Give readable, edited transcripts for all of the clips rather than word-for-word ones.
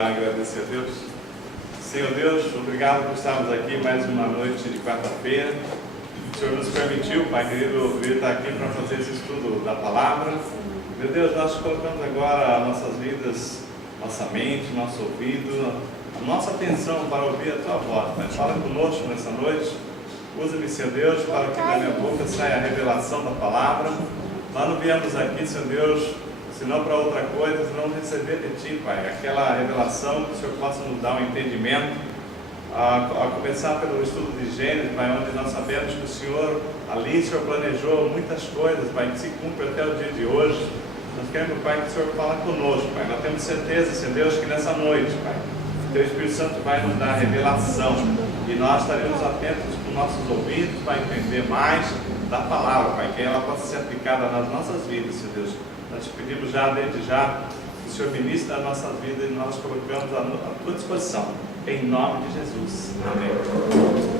Agradecer a Deus. Senhor Deus, obrigado por estarmos aqui mais uma noite de quarta-feira. O Senhor nos permitiu, Pai querido, vir estar aqui para fazer esse estudo da palavra. Meu Deus, nós colocamos agora nossas vidas, nossa mente, nosso ouvido, a nossa atenção para ouvir a Tua voz. Pai, fala conosco nessa noite. Usa-me, Senhor Deus, para que da minha boca saia a revelação da palavra. Nós não viemos aqui, Senhor Deus, senão para outra coisa, senão receber de Ti, Pai, aquela revelação que o Senhor possa nos dar um entendimento, a começar pelo estudo de Gênesis, Pai, onde nós sabemos que o Senhor, ali o Senhor planejou muitas coisas, Pai, que se cumpre até o dia de hoje. Nós queremos, Pai, que o Senhor fala conosco, Pai, nós temos certeza, Senhor Deus, que nessa noite, Pai, o Teu Espírito Santo vai nos dar revelação, e nós estaremos atentos com nossos ouvidos para entender mais da palavra, Pai, que ela possa ser aplicada nas nossas vidas, Senhor Deus. Nós te pedimos já, desde já, que o Senhor ministre as nossas vidas e nós colocamos à tua disposição, em nome de Jesus. Amém.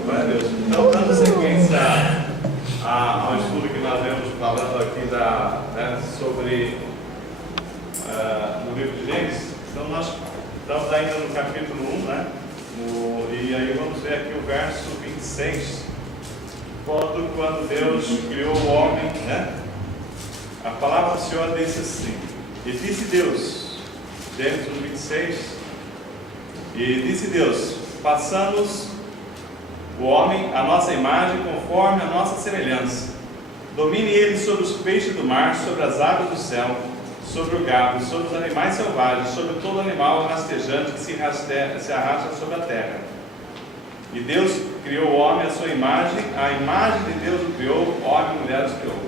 Glória a Deus. Então, dando sequência ao estudo que nós vemos falando aqui sobre no livro de Gênesis, então nós estamos ainda no capítulo 1, né? E aí vamos ver aqui o verso 26, quando Deus criou o homem, né? A palavra do Senhor disse assim: e disse Deus, Gênesis 26, e disse Deus, façamos o homem à nossa imagem, conforme a nossa semelhança. Domine ele sobre os peixes do mar, sobre as águas do céu, sobre o gado, sobre os animais selvagens, sobre todo animal rastejante que se arrasta sobre a terra. E Deus criou o homem à sua imagem, a imagem de Deus o criou, homem e mulher os criou.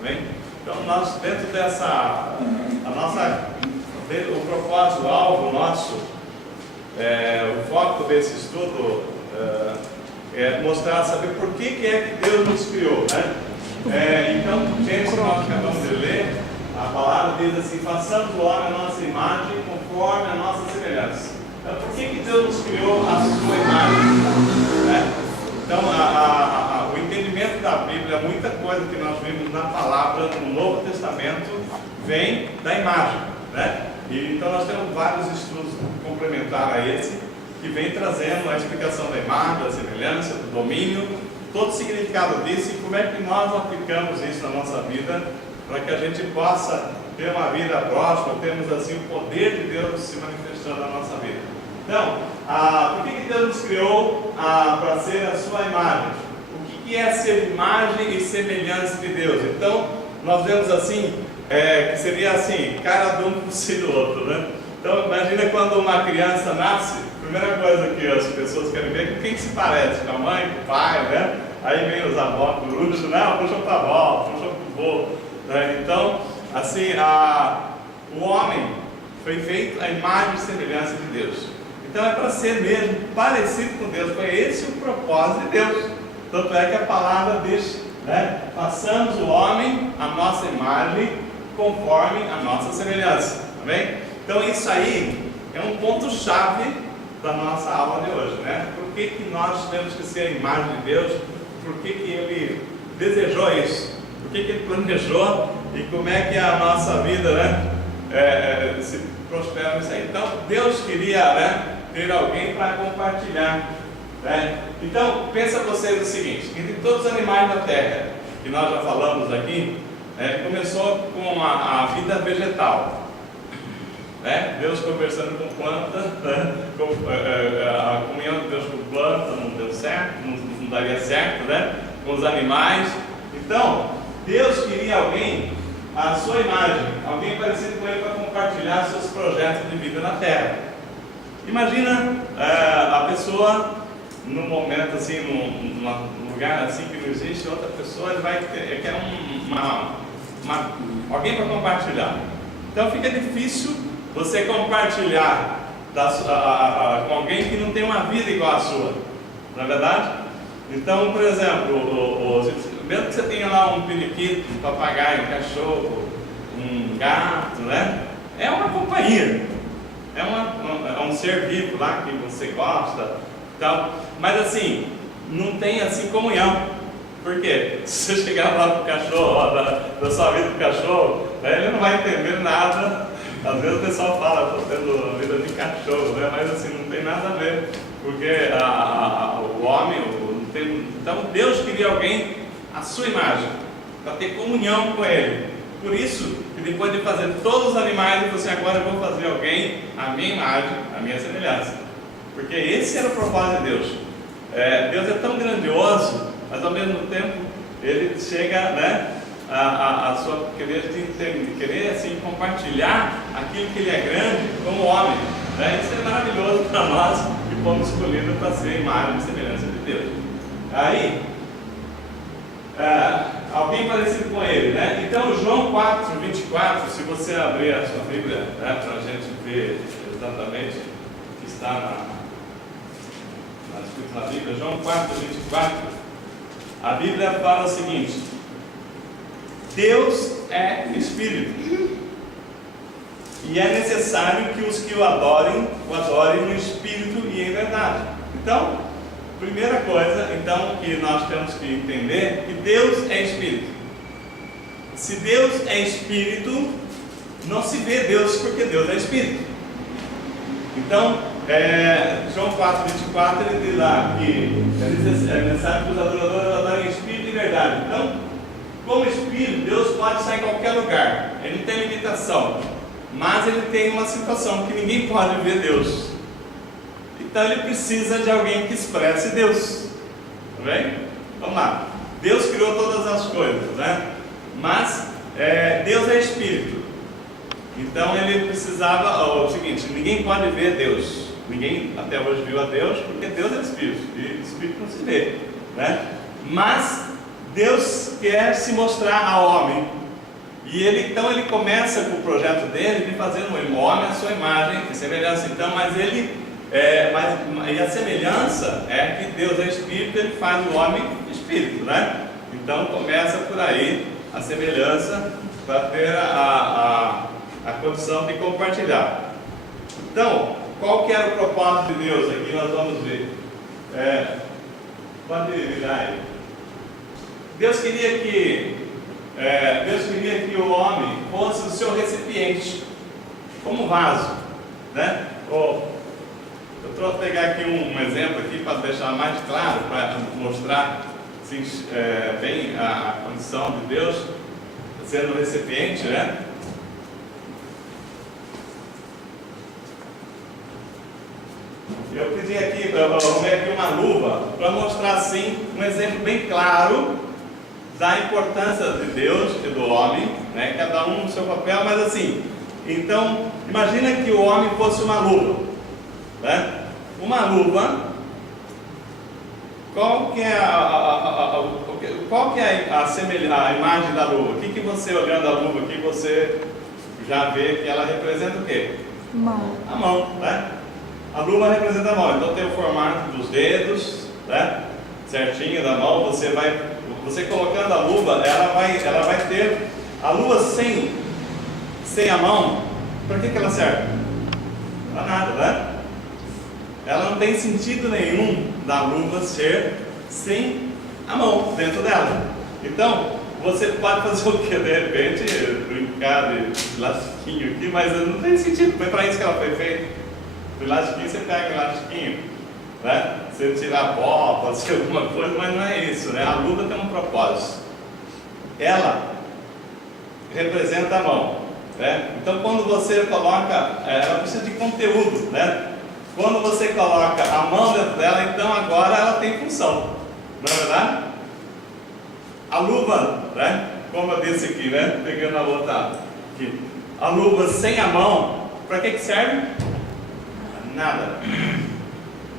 Amém? Então, nós, dentro o propósito, o alvo nosso, o foco desse estudo é mostrar, saber por que é que Deus nos criou, né? Então, Gênesis, nós acabamos de ler, a palavra diz assim: façamos o homem a nossa imagem, conforme a nossa semelhança. Então, por que Deus nos criou a sua imagem? Né? Então, o entendimento da Bíblia, muita coisa que nós vimos na palavra no Novo Testamento, vem da imagem, né? E então nós temos vários estudos complementares a esse, que vem trazendo a explicação da imagem, da semelhança, do domínio, todo o significado disso e como é que nós aplicamos isso na nossa vida, para que a gente possa ter uma vida próspera, termos assim o poder de Deus se manifestando na nossa vida. Então, por que Deus nos criou para ser a sua imagem? O que é ser imagem e semelhança de Deus? Então, nós vemos assim, que seria assim, cara de um por si do outro, né? Então, imagina quando uma criança nasce, a primeira coisa que as pessoas querem ver é com quem se parece, com a mãe, com o pai, né? Aí vem os avós, corujas, né? Puxa para a avó, puxa para o vô, né? Então, assim, o homem foi feito à imagem e semelhança de Deus. Então é para ser mesmo parecido com Deus. Foi esse o propósito de Deus. Tanto é que a palavra diz, né? Façamos o homem à nossa imagem, conforme a nossa semelhança. Amém? Então isso aí é um ponto-chave da nossa aula de hoje, né? Por que nós temos que ser a imagem de Deus? Por que Ele desejou isso? Por que Ele planejou? E como é que a nossa vida, né? Se prospera nisso aí. Então Deus queria, né, ter alguém para compartilhar, né? Então pensa vocês o seguinte: entre todos os animais da terra que nós já falamos aqui, começou com a vida vegetal, né? Deus conversando com planta, né? A comunhão de Deus com planta não deu certo, não daria certo, né? Com os animais. Então Deus queria alguém à sua imagem, alguém parecido com ele para compartilhar seus projetos de vida na terra. Imagina a pessoa num momento assim, num lugar assim que não existe outra pessoa, ele vai quer alguém para compartilhar. Então fica difícil você compartilhar com alguém que não tem uma vida igual à sua, não é verdade? Então, por exemplo, mesmo que você tenha lá um periquito, um papagaio, um cachorro, um gato, né? É uma companhia, é um ser vivo lá que você gosta, então, mas assim, não tem assim comunhão. Por quê? Se você chegar lá para o cachorro, da sua vida para o cachorro, ele não vai entender nada Às vezes o pessoal fala, estou tendo a vida de cachorro, né? Mas assim, não tem nada a ver, porque o homem, então Deus queria alguém à sua imagem, para ter comunhão com Ele. Por isso, que depois de fazer todos os animais, ele falou assim: agora eu vou fazer alguém à minha imagem, à minha semelhança. Porque esse era o propósito de Deus. Deus é tão grandioso, mas ao mesmo tempo Ele chega, né, a sua querer assim, compartilhar aquilo que Ele é grande como homem, né? Isso é maravilhoso para nós que fomos escolhidos para ser a imagem e semelhança de Deus. Aí, alguém parecido com Ele, né? Então João 4, 24, se você abrir a sua Bíblia, né, para a gente ver exatamente o que está escrito na Bíblia, João 4, 24, a Bíblia fala o seguinte: Deus é Espírito, e é necessário que os que o adorem no Espírito e em verdade. Então, primeira coisa então que nós temos que entender, que Deus é Espírito. Se Deus é Espírito, não se vê Deus, porque Deus é Espírito. Então, João 4, 24, ele diz lá que é necessário que os adoradores adorem em Espírito e verdade. Então, como Espírito, Deus pode estar em qualquer lugar, Ele não tem limitação, mas Ele tem uma situação que ninguém pode ver Deus. Então Ele precisa de alguém que expresse Deus. Tá bem? Vamos lá. Deus criou todas as coisas, né? Mas Deus é Espírito. Então Ele precisava, o seguinte: ninguém pode ver Deus. Ninguém até hoje viu a Deus, porque Deus é Espírito, e Espírito não se vê, né? Mas Deus quer se mostrar ao homem. E então ele começa com o projeto dele de fazer um homem à sua imagem e semelhança. Então, e a semelhança é que Deus é Espírito, Ele faz o homem Espírito, né? Então começa por aí a semelhança, para ter a condição de compartilhar. Então, qual que era o propósito de Deus? Aqui nós vamos ver. Pode virar aí. Deus queria que o homem fosse o seu recipiente, como vaso, né? Eu vou pegar aqui um exemplo aqui para deixar mais claro, para mostrar assim, bem a condição de Deus sendo o recipiente, né? Eu pedi aqui, eu arrumei aqui uma luva para mostrar assim um exemplo bem claro da importância de Deus e do homem, né? Cada um no seu papel, mas assim, então imagina que o homem fosse uma luva, né? Uma luva, qual que é a imagem da luva? O que você, olhando a luva aqui, você já vê que ela representa o quê? Mão. A mão, né? A luva representa a mão, então tem o formato dos dedos, né? Certinho da mão. Você colocando a luva, ela vai ter a luva sem a mão. Para que ela serve? Para nada, né? Ela não tem sentido nenhum da luva ser sem a mão dentro dela. Então, você pode fazer o que? De repente, brincar de elastiquinho aqui, mas não tem sentido. Foi para isso que ela foi feita. O elastiquinho, você pega o elastiquinho, né? Você tirar pó, pode ser alguma coisa, mas não é isso, né? A luva tem um propósito. Ela representa a mão, né? Então, quando você coloca, ela precisa de conteúdo, né? Quando você coloca a mão dentro dela, então agora ela tem função, não é verdade? A luva, né? Como eu disse aqui, né? Pegando a outra aqui. A luva sem a mão, para que serve? Nada.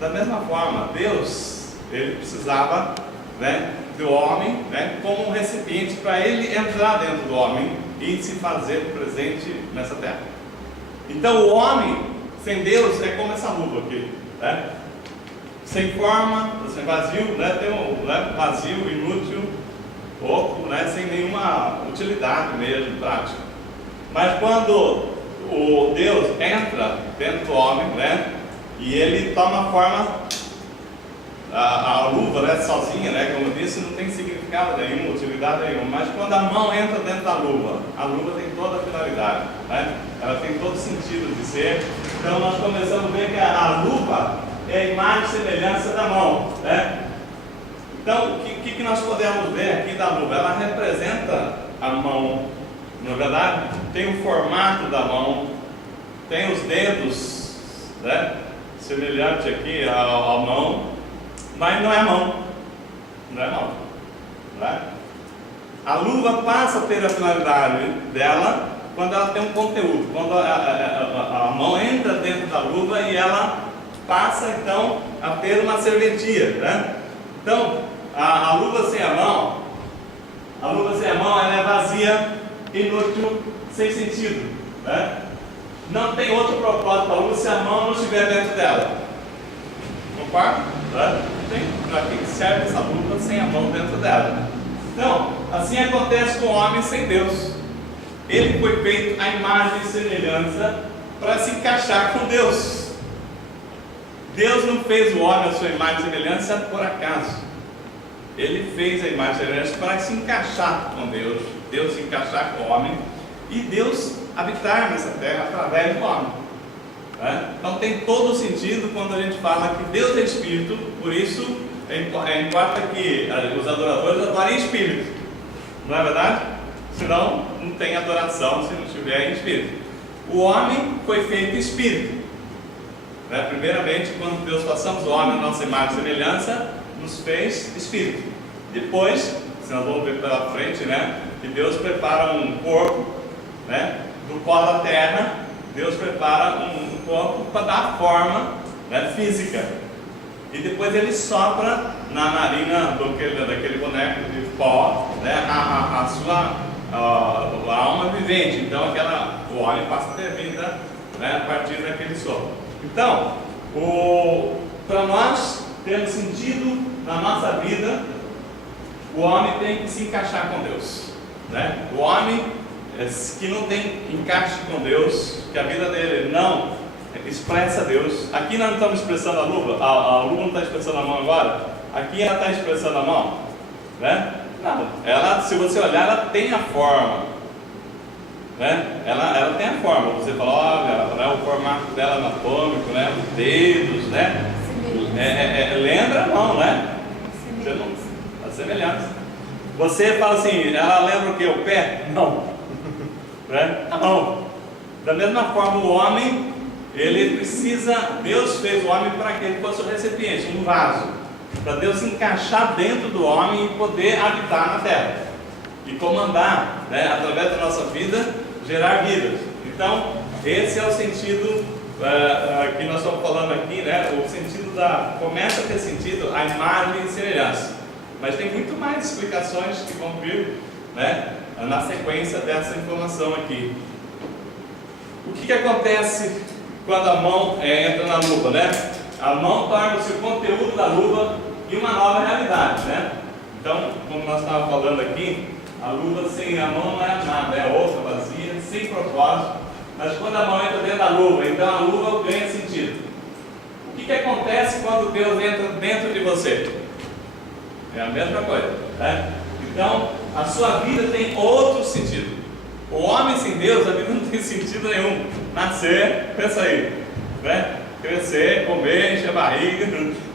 Da mesma forma, Deus, Ele precisava, né, do homem, né, como um recipiente para Ele entrar dentro do homem e se fazer presente nessa terra. Então o homem sem Deus é como essa luva aqui, né? Sem forma, sem vazio, né? Tem vazio, inútil, oco, né? Sem nenhuma utilidade mesmo, prática. Mas quando o Deus entra dentro do homem, né? E ele toma forma a luva, né, sozinha, né, como eu disse, não tem significado nenhum, utilidade nenhuma, mas quando a mão entra dentro da luva, a luva tem toda a finalidade, né? Ela tem todo sentido de ser. Então nós começamos a ver que a luva é a imagem e semelhança da mão, né? Então o que nós podemos ver aqui da luva? Ela representa a mão, na verdade tem o formato da mão, tem os dedos, né, semelhante aqui à mão, mas não é a mão, não é a mão, né? A luva passa a ter a finalidade dela quando ela tem um conteúdo, quando a mão entra dentro da luva e ela passa então a ter uma serventia, né? Então a luva sem a mão ela é vazia, inútil, sem sentido, né? Não tem outro propósito para a luva se a mão não estiver dentro dela. Concorda? Né? Para que serve essa luva sem a mão dentro dela? Então, assim acontece com o homem sem Deus. Ele foi feito à imagem e semelhança para se encaixar com Deus. Deus não fez o homem à sua imagem e semelhança por acaso. Ele fez a imagem e semelhança para se encaixar com Deus, Deus se encaixar com o homem e Deus habitar nessa terra através do homem. Né? Então tem todo o sentido quando a gente fala que Deus é Espírito, por isso importa que os adoradores adorem em Espírito, não é verdade? Senão não tem adoração se não estiver em Espírito. O homem foi feito Espírito, né? Primeiramente, quando Deus passamos o homem à nossa imagem e semelhança, nos fez Espírito. Depois, se nós vamos ver pela frente, né, que Deus prepara um corpo, né, do pó da terra. Deus prepara um corpo para dar forma, né, física. E depois ele sopra na narina daquele boneco de pó, né, a alma vivente. Então o homem passa a ter vida, né, a partir daquele sopro. Então, para nós termos sentido na nossa vida, o homem tem que se encaixar com Deus, né? O homem que não tem encaixe com Deus, que a vida dele não expressa Deus. Aqui nós não estamos expressando a luva, a luva não está expressando a mão agora. Aqui ela está expressando a mão, né? Não, ela, se você olhar, ela tem a forma, né? Ela tem a forma. Você fala, olha, né, o formato dela anatômico, né? Os dedos, né? Lembra a mão, né? A semelhança. Você fala assim, ela lembra o que? O pé? Não. Né? Não. Da mesma forma, o homem, ele precisa, Deus fez o homem para que ele fosse um recipiente, um vaso, para Deus encaixar dentro do homem e poder habitar na terra e comandar, né, através da nossa vida, gerar vidas. Então, esse é o sentido que nós estamos falando aqui, né? O sentido começa a ter sentido a imagem e semelhança, mas tem muito mais explicações que vão vir, né, na sequência dessa informação aqui. O que acontece quando a mão entra na luva, né? A mão torna-se o conteúdo da luva e uma nova realidade, né? Então, como nós estávamos falando aqui, a luva sem a mão não é nada, é outra, vazia, sem propósito. Mas quando a mão entra dentro da luva, então a luva ganha sentido. O que acontece quando Deus entra dentro de você? É a mesma coisa, né? Então, a sua vida tem outro sentido. O homem sem Deus, a vida não tem sentido nenhum. Nascer, pensa aí, né? Crescer, comer, encher a barriga,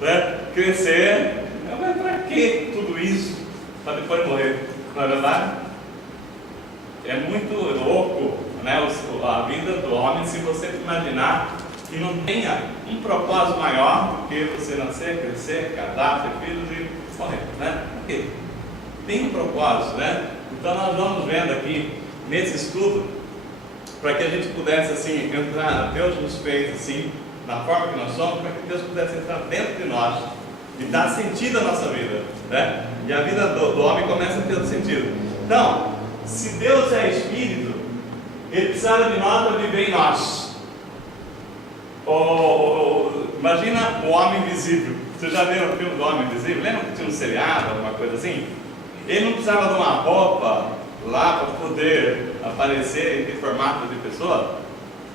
né? Crescer, mas para que tudo isso? Para depois morrer, não é verdade? É muito louco, né, a vida do homem, se você imaginar que não tenha um propósito maior do que você nascer, crescer, casar, ter filhos e morrer, né? Por quê? Tem um propósito, né? Então nós vamos vendo aqui nesse estudo, para que a gente pudesse assim entrar, Deus nos fez assim, na forma que nós somos, para que Deus pudesse entrar dentro de nós e dar sentido à nossa vida, né? E a vida do homem começa a ter outro sentido. Então, se Deus é Espírito, Ele precisa de nós para viver em nós. Imagina o Homem Invisível. Você já viu o filme do Homem Invisível? Lembra que tinha um seriado, alguma coisa assim? Ele não precisava de uma roupa lá para poder aparecer em formato de pessoa.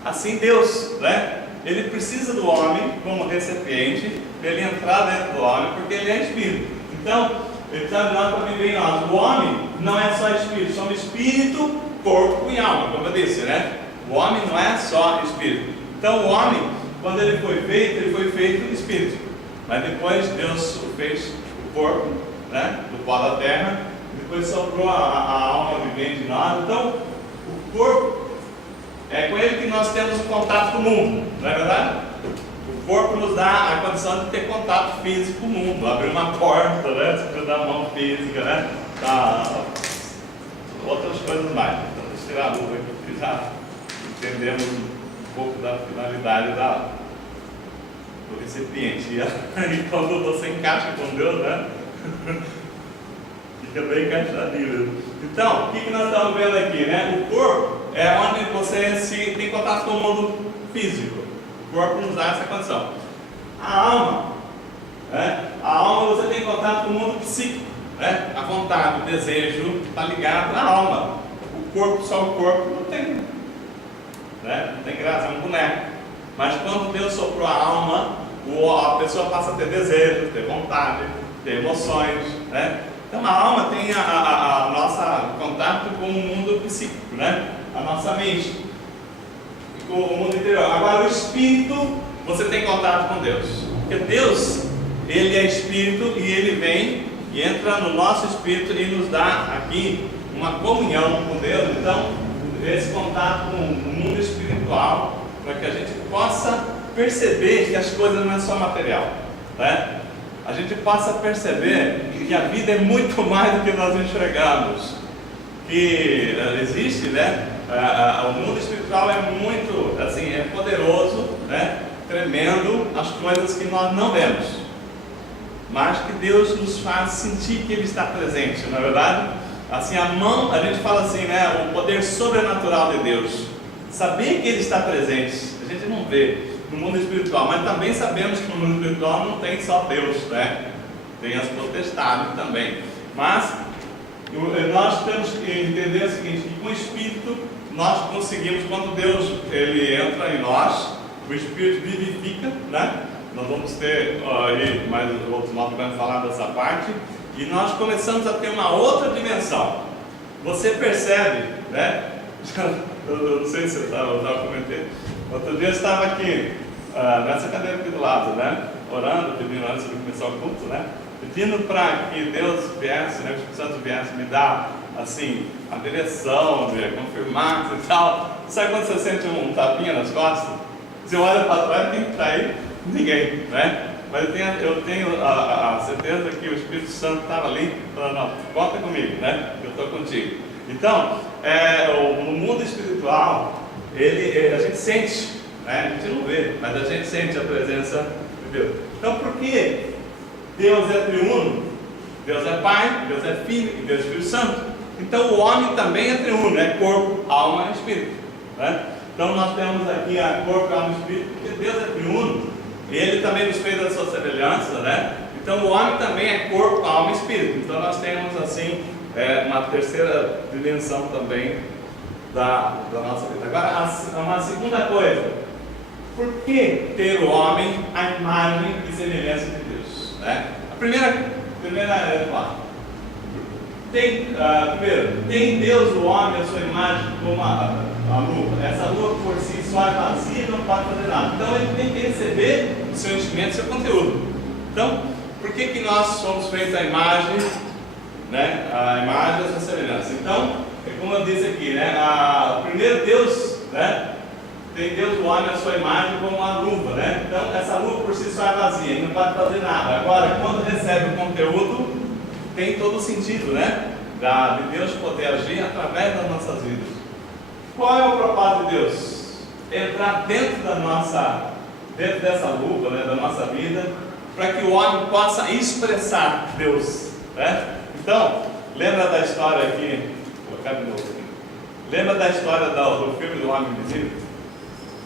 Assim Deus, né? Ele precisa do homem como recipiente para ele entrar dentro do homem, porque ele é espírito. Então, ele está dando para viver em nós. O homem não é só espírito, somos espírito, corpo e alma, como eu disse, né? O homem não é só espírito. Então, o homem, quando ele foi feito espírito. Mas depois Deus fez o corpo, né, do pó da terra, depois soprou a alma vivente em nós. Então, o corpo é com ele que nós temos o contato com o mundo, não é verdade? O corpo nos dá a condição de ter contato físico com o mundo, abrir uma porta, né? Você precisa dar a mão física, né? Outras coisas mais. Então, vamos tirar a luva aqui, porque já entendemos um pouco da finalidade do recipiente. E quando você encaixa com Deus, né? Fica bem encaixadinho. Então, o que nós estamos vendo aqui, né? O corpo é onde você tem contato com o mundo físico. O corpo nos dá essa condição. A alma, né? A alma você tem contato com o mundo psíquico, né? A vontade, o desejo está ligado à alma. O corpo, só o corpo não tem, né? Não tem graça, é um boneco. Mas quando Deus soprou a alma, a pessoa passa a ter desejo, ter vontade, ter emoções, né? Então a alma tem a nossa contato com o mundo psíquico, né? A nossa mente, com o mundo interior. Agora o espírito, você tem contato com Deus, porque Deus, ele é espírito e ele vem e entra no nosso espírito e nos dá aqui uma comunhão com Deus. Então esse contato com o mundo espiritual, para que a gente possa perceber que as coisas não é só material, né? A gente possa perceber que a vida é muito mais do que nós enxergamos, que existe, né? O mundo espiritual é muito, assim, é poderoso, né? Tremendo, as coisas que nós não vemos, mas que Deus nos faz sentir que Ele está presente, não é verdade? Assim, a gente fala assim, né? O poder sobrenatural de Deus, saber que Ele está presente, a gente não vê no mundo espiritual, mas também sabemos que no mundo espiritual não tem só Deus, né? Tem as potestades também. Mas nós temos que entender o seguinte, que com o Espírito nós conseguimos, quando Deus ele entra em nós, o Espírito vivifica, né? Nós vamos ter aí mais outros modos que vamos falar dessa parte, e nós começamos a ter uma outra dimensão. Você percebe, né? Eu não sei se eu estava comentando. Outro dia eu estava aqui, nessa cadeira aqui do lado, né? Orando, pedindo antes de começar o culto, né? Pedindo para que Deus viesse, né? O Espírito Santo viesse me dar, assim, a direção, confirmar e tal. Sabe quando você sente um tapinha nas costas? Você olha para trás, quem está aí? Ninguém, né? Mas eu tenho a certeza que o Espírito Santo estava ali, falando, não, conta comigo, né? Eu estou contigo. Então, no mundo espiritual, a gente sente, né? A gente não vê, mas a gente sente a presença de Deus. Então, por que Deus é triuno? Deus é Pai, Deus é Filho e Deus é Espírito Santo. Então, o homem também é triuno, é corpo, alma e espírito, né? Então, nós temos aqui a corpo, alma e espírito, porque Deus é triuno. Ele também nos fez a sua semelhança, né? Então, o homem também é corpo, alma e espírito. Então, nós temos, assim, uma terceira dimensão também da nossa vida. Agora, uma segunda coisa, por que ter o homem a imagem e semelhança de Deus, né? A primeira é tem Deus o homem a sua imagem como a lua. Essa lua por si só é vazia e não pode fazer nada. Então ele tem que receber o seu enchimento, o seu conteúdo. Então, por que nós somos feitos à imagem, né? A imagem e a sua semelhança. Então, como eu disse aqui, né? Primeiro Deus, né? Tem Deus o homem a sua imagem como uma luva, né? Então essa luva por si só é vazia, ele não pode fazer nada. Agora, quando recebe o conteúdo, tem todo o sentido, né? De Deus poder agir através das nossas vidas. Qual é o propósito de Deus? Entrar dentro dessa luva, né? Da nossa vida, para que o homem possa expressar Deus, né? Então, lembra da história aqui, vou colocar de novo aqui. Lembra da história do filme do Homem Invisível?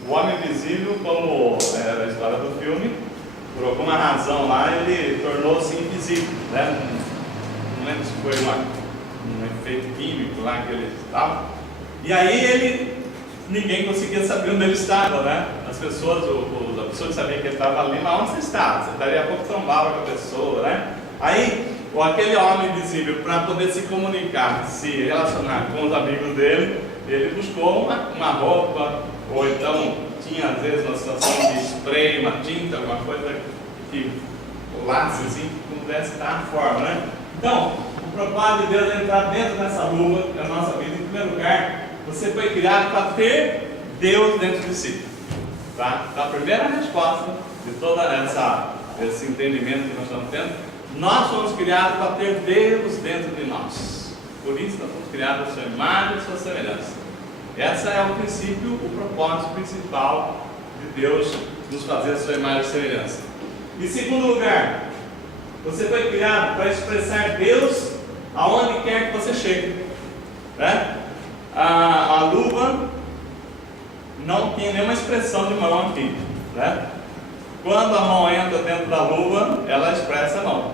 O Homem Invisível, como era a história do filme, por alguma razão lá, ele tornou-se invisível, né? Não lembro se foi um efeito químico lá que ele estava. E aí ele ninguém conseguia saber onde ele estava, né? As pessoas, a pessoa que sabia que ele estava ali, mas onde você está? Você daria a pouco trombava com a pessoa, né? Aí, aquele homem invisível, para poder se comunicar, se relacionar com os amigos dele, ele buscou uma roupa, ou então tinha às vezes uma situação de spray, uma tinta, alguma coisa que colasse assim, que pudesse dar a forma, né? Então, o propósito de Deus é entrar dentro dessa luva da nossa vida. Em primeiro lugar, você foi criado para ter Deus dentro de si. Tá? Então, a primeira resposta de todo esse entendimento que nós estamos tendo, nós fomos criados para ter Deus dentro de nós. Por isso, nós fomos criados a sua imagem e a sua semelhança. Esse é o princípio, o propósito principal de Deus nos fazer a sua imagem e semelhança. Em segundo lugar, você foi criado para expressar Deus aonde quer que você chegue, né? A luva não tem nenhuma expressão de mão aqui, né? Quando a mão entra dentro da luva, ela expressa a mão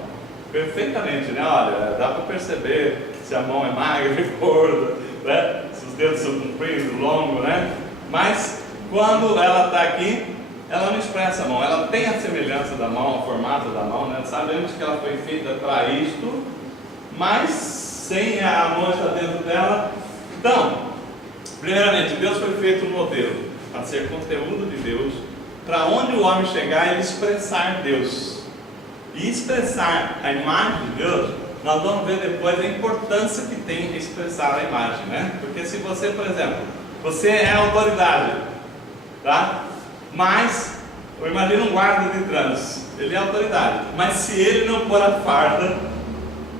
perfeitamente, né? Olha, dá para perceber se a mão é magra, gorda, né? Se os dedos são compridos, longos, né? Mas quando ela está aqui, ela não expressa a mão, ela tem a semelhança da mão, o formato da mão, né? Sabemos que ela foi feita para isto, mas sem a mão estar dentro dela. Então, primeiramente, Deus foi feito um modelo para ser conteúdo de Deus, para onde o homem chegar, ele expressar Deus. E expressar a imagem de Deus, nós vamos ver depois a importância que tem em expressar a imagem, né? Porque se você, por exemplo, você é autoridade, tá? Mas, imagina um guarda de trânsito, ele é autoridade, mas se ele não pôr a farda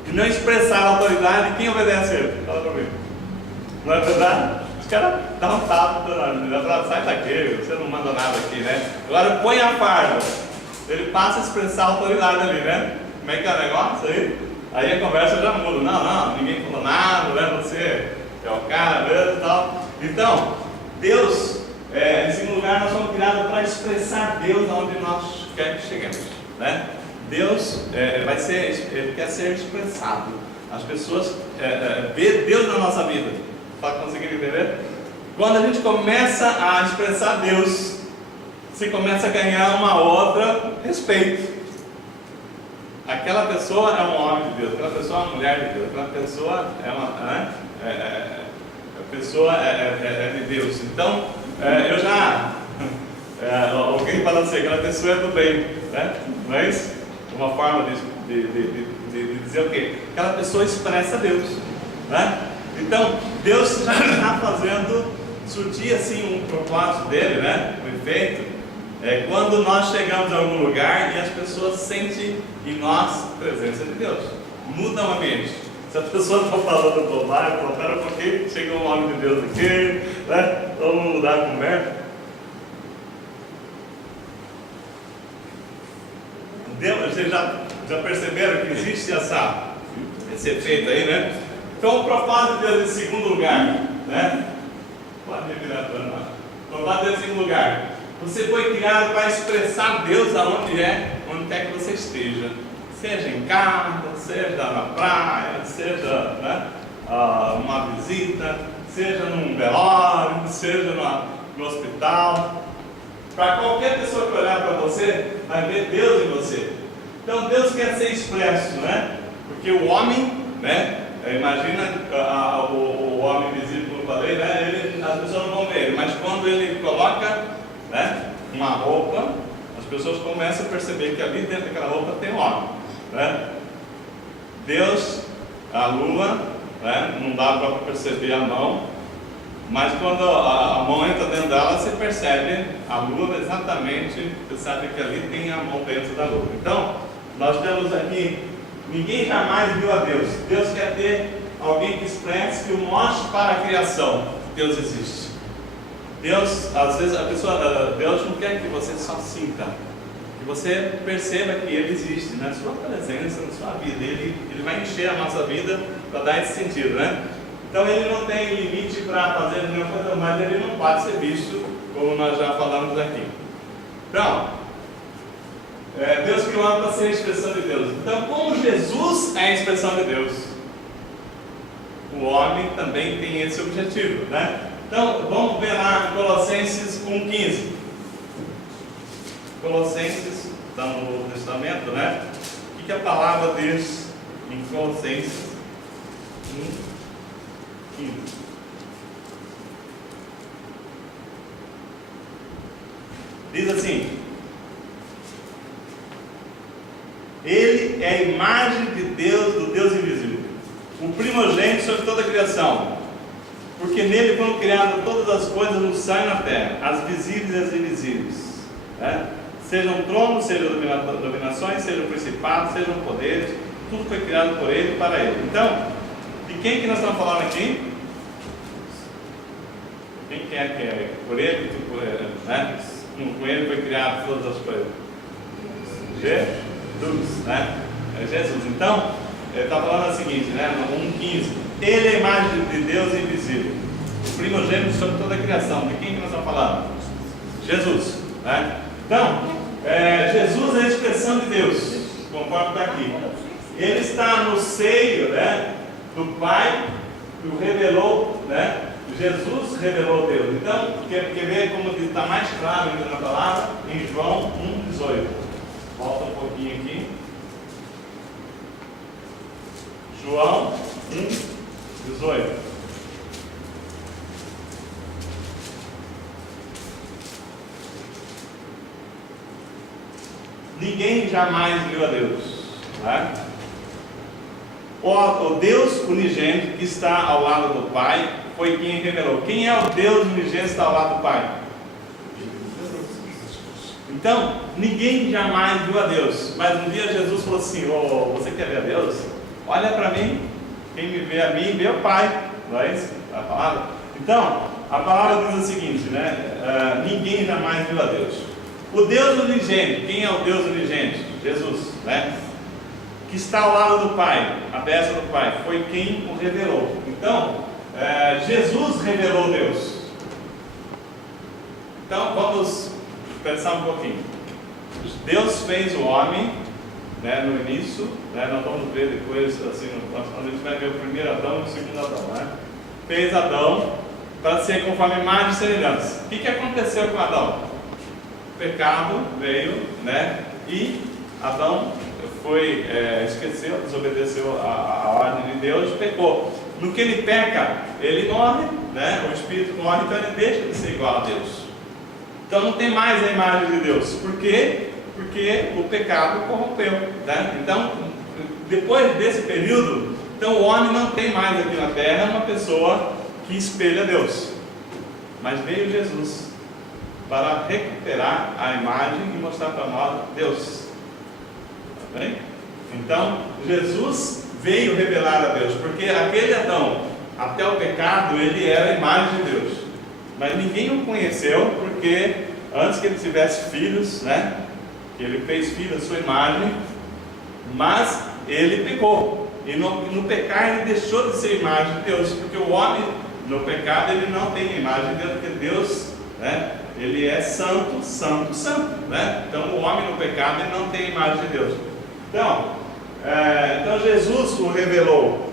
e não expressar a autoridade, quem obedece ele? Fala para mim. Não é verdade? Os caras dão um tapa, sai daqui, você não manda nada aqui, né? Agora põe a farda, ele passa a expressar a autoridade ali, né? Como é que é o negócio aí? Aí a conversa já muda. Não, ninguém falou nada, né? Você é o cara mesmo e tal. Então, Deus, em segundo lugar, nós somos criados para expressar Deus onde nós quer que cheguemos, né? Deus ele quer ser expressado. As pessoas vê Deus na nossa vida. Está conseguindo entender? Quando a gente começa a expressar Deus, você começa a ganhar uma outra respeito. Aquela pessoa é um homem de Deus, aquela pessoa é uma mulher de Deus, aquela pessoa é de Deus. Então, eu já alguém fala assim, aquela pessoa é do bem, né? Não é isso? Uma forma de dizer o quê? Aquela pessoa expressa Deus, né? Então, Deus já está fazendo surtir assim um propósito dele, né? O efeito é quando nós chegamos a algum lugar e as pessoas sentem em nós a presença de Deus. Muda o ambiente. Se as pessoas estão falando bobagem, espera um pouquinho, chega um homem de Deus aqui, né? Vamos mudar a conversa. Vocês já perceberam que existe esse efeito aí, né? Então o propósito de Deus em segundo lugar, né? Pode virar para nós. O propósito de Deus em segundo lugar. Você foi criado para expressar Deus onde quer que você esteja. Seja em casa, seja na praia, seja, né, uma visita, seja num velório, seja no hospital. Para qualquer pessoa que olhar para você, vai ver Deus em você. Então Deus quer ser expresso, né? Porque o homem, né? Imagina o homem visível, como eu falei, né? As pessoas não vão ver ele, mas quando ele coloca, né, uma roupa, as pessoas começam a perceber que ali dentro daquela roupa tem um homem, né? Deus, a lua, né, não dá para perceber a mão, mas quando a mão entra dentro dela, você percebe a lua exatamente, você sabe que ali tem a mão dentro da lua. Então, nós temos aqui, ninguém jamais viu a Deus. Deus quer ter alguém que expresse, que o mostre para a criação que Deus existe. Deus, às vezes Deus não quer que você só sinta, que você perceba que Ele existe na sua presença, na sua vida. Ele vai encher a nossa vida para dar esse sentido, né? Então Ele não tem limite para fazer nenhuma coisa, mas Ele não pode ser visto, como nós já falamos aqui. Então, Deus criou para ser a expressão de Deus. Então, como Jesus é a expressão de Deus, o homem também tem esse objetivo, né? Então, vamos ver lá em Colossenses 1,15. Colossenses, está no Novo Testamento, né? O que a palavra diz em Colossenses 1,15? Diz assim: Ele é a imagem de Deus, do Deus invisível, o primogênito sobre toda a criação, porque nele foram criadas todas as coisas no céu e na terra, as visíveis e as invisíveis, né? Sejam tronos, sejam dominações, sejam principados, sejam poderes, tudo foi criado por ele e para ele. Então, de quem que nós estamos falando aqui? Quem que é por ele, né? Com ele foi criado todas as coisas. Jesus, né? É Jesus. Então, ele está falando o seguinte, né? No 1,15. Ele é a imagem de Deus invisível, o primogênito sobre toda a criação. De quem que nós estamos falando? Jesus, né? Então, Jesus é a expressão de Deus, conforme está aqui. Ele está no seio, né, do Pai, que o revelou, né? Jesus revelou Deus. Então, quer ver como está mais claro ainda na palavra? Em João 1,18. Volta um pouquinho aqui. João 1,18. Ninguém jamais viu a Deus, né? O Deus unigênito que está ao lado do Pai foi quem revelou. Quem é o Deus unigênito que está ao lado do Pai? Então, ninguém jamais viu a Deus. Mas um dia Jesus falou assim: você quer ver a Deus? Olha para mim. Quem me vê a mim, vê o Pai. Não é isso a palavra? Então, a palavra diz o seguinte, né? Ninguém jamais viu a Deus. O Deus unigênito, quem é o Deus unigênito? Jesus, né? Que está ao lado do Pai, a destra do Pai, foi quem o revelou. Então, Jesus revelou Deus. Então, vamos pensar um pouquinho. Deus fez o homem, né, no início, né, nós vamos ver depois, assim, quando a gente vai ver o primeiro Adão e o segundo Adão, né? Fez Adão para ser conforme a imagem e semelhança. O que aconteceu com Adão? O pecado veio, né? E Adão esqueceu, desobedeceu a ordem de Deus, pecou. No que ele peca, ele morre, né? O espírito morre, então ele deixa de ser igual a Deus. Então não tem mais a imagem de Deus. Por quê? Porque o pecado corrompeu, né? Então, depois desse período, então o homem não tem mais aqui na terra uma pessoa que espelha Deus. Mas veio Jesus para recuperar a imagem e mostrar para nós Deus. Tá bem? Então, Jesus veio revelar a Deus, porque aquele Adão, até o pecado, ele era a imagem de Deus. Mas ninguém o conheceu, porque antes que ele tivesse filhos, né? Ele fez filho à sua imagem, mas ele pecou. E no pecar ele deixou de ser imagem de Deus, porque o homem, no pecado, ele não tem a imagem de Deus, porque Deus, né? Ele é santo, santo, santo, né? Então o homem no pecado, ele não tem a imagem de Deus. Então Jesus o revelou.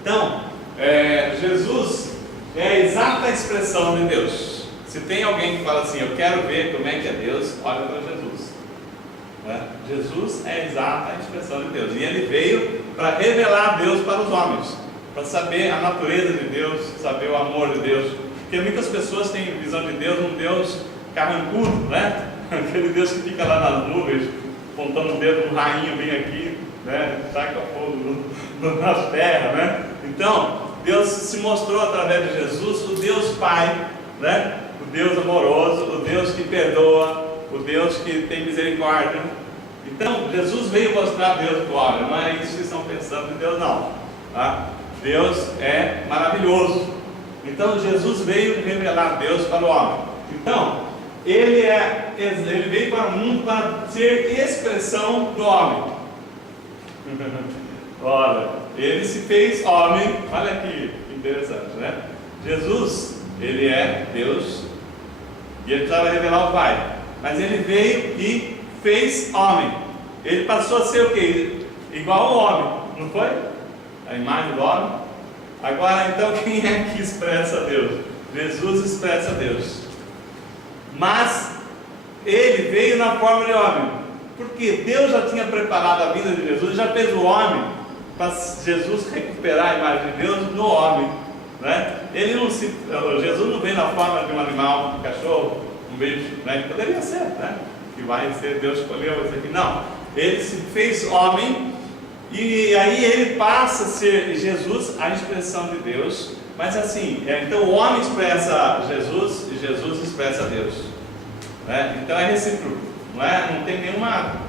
Então, Jesus é a exata expressão de Deus. Se tem alguém que fala assim, eu quero ver como é que é Deus, olha para Jesus, né? Jesus é a exata expressão de Deus. E ele veio para revelar Deus para os homens, para saber a natureza de Deus, saber o amor de Deus. Porque muitas pessoas têm visão de Deus, um Deus carrancudo, né? Aquele Deus que fica lá nas nuvens, apontando o dedo no rainho bem aqui, né? Taca fogo nas terras, né? Então, Deus se mostrou através de Jesus o Deus Pai, né? O Deus amoroso, o Deus que perdoa, o Deus que tem misericórdia. Então, Jesus veio mostrar Deus para o homem. Não é isso que estão pensando em Deus, não, tá? Deus é maravilhoso. Então, Jesus veio revelar Deus para o homem. Então, ele veio para o mundo para ser expressão do homem. Olha, ele se fez homem. Olha que interessante, né? Jesus, ele é Deus e ele precisava revelar o Pai, mas ele veio e fez homem. Ele passou a ser o quê? Igual ao homem, não foi? A imagem do homem. Agora, então, quem é que expressa Deus? Jesus expressa Deus. Mas ele veio na forma de homem, porque Deus já tinha preparado a vida de Jesus, já fez o homem para Jesus recuperar a imagem de Deus no homem, né? Jesus não veio na forma de um animal, um cachorro, um bicho, né? Que poderia ser, né? Que vai ser, Deus escolheu isso aqui. Não, ele se fez homem, e aí ele passa a ser Jesus, a expressão de Deus. Mas assim, então o homem expressa Jesus e Jesus expressa Deus, né? Então é recíproco, não tem nenhum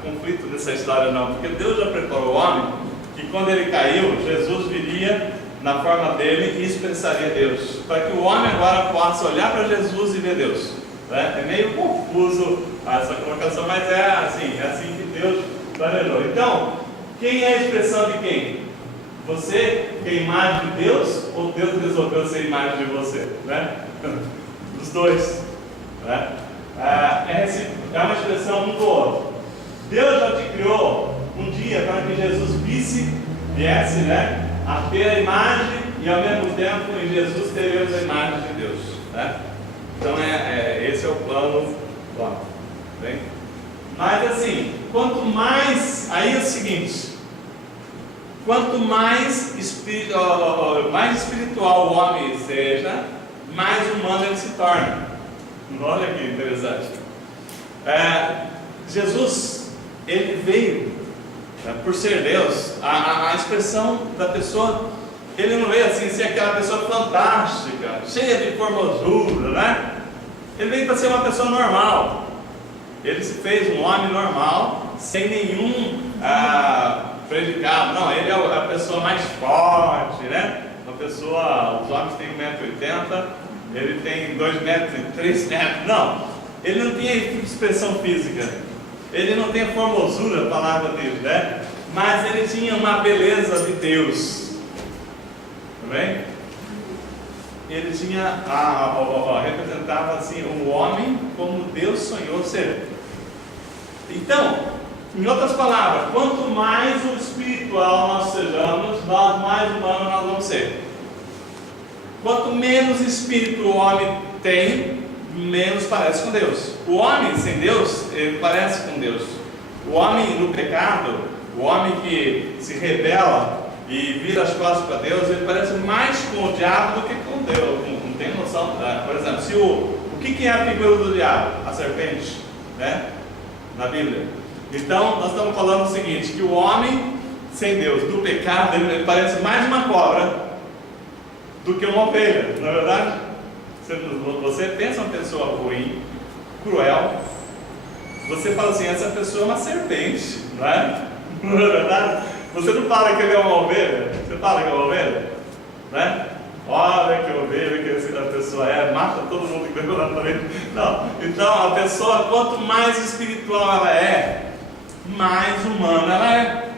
conflito nessa história não, porque Deus já preparou o homem, que quando ele caiu, Jesus viria na forma dele e expressaria Deus, para que o homem agora possa olhar para Jesus e ver Deus, né? É meio confuso essa colocação, mas é assim que Deus planejou. Então, quem é a expressão de quem? Você, que é a imagem de Deus, ou Deus resolveu ser a imagem de você, né? Os dois, né? É uma expressão um do outro. Deus já te criou um dia para que Jesus viesse, né, a ter a imagem, e ao mesmo tempo em Jesus teremos a imagem de Deus, né? Então esse é o plano. Bem? Mas assim, quanto mais, aí é o seguinte: quanto mais espiritual o homem seja, mais humano ele se torna. Olha que interessante. Jesus, ele veio, por ser Deus, a expressão da pessoa, ele não veio assim ser aquela pessoa fantástica, cheia de formosura, né? Ele veio para ser uma pessoa normal. Ele se fez um homem normal, sem nenhum predicado. Não, ele é a pessoa mais forte, né? Uma pessoa, os homens têm 1,80 m, ele tem 2 metros e 3 metros. Não, ele não tinha expressão física, ele não tem a formosura, a palavra dele, né? Mas ele tinha uma beleza de Deus, tá bem? Ele tinha, representava assim o homem como Deus sonhou ser. Então, em outras palavras, quanto mais o espiritual nós sejamos, mais humanos nós vamos ser. Quanto menos espírito o homem tem, menos parece com Deus. O homem sem Deus, ele parece com Deus. O homem no pecado, o homem que se rebela e vira as costas para Deus, ele parece mais com o diabo do que com Deus. Não tem noção? Por exemplo, o que é a figura do diabo? A serpente, né? Na Bíblia. Então, nós estamos falando o seguinte, que o homem sem Deus, do pecado, ele parece mais uma cobra do que uma ovelha, não é verdade? Você pensa uma pessoa ruim, cruel, você fala assim, essa pessoa é uma serpente, não é? Não é verdade? Você não fala que ele é uma ovelha, você fala que é uma ovelha, né? Olha que ovelha que a pessoa mata todo mundo que vem lá para ele. Não, então a pessoa, quanto mais espiritual ela é, mais humana ela é,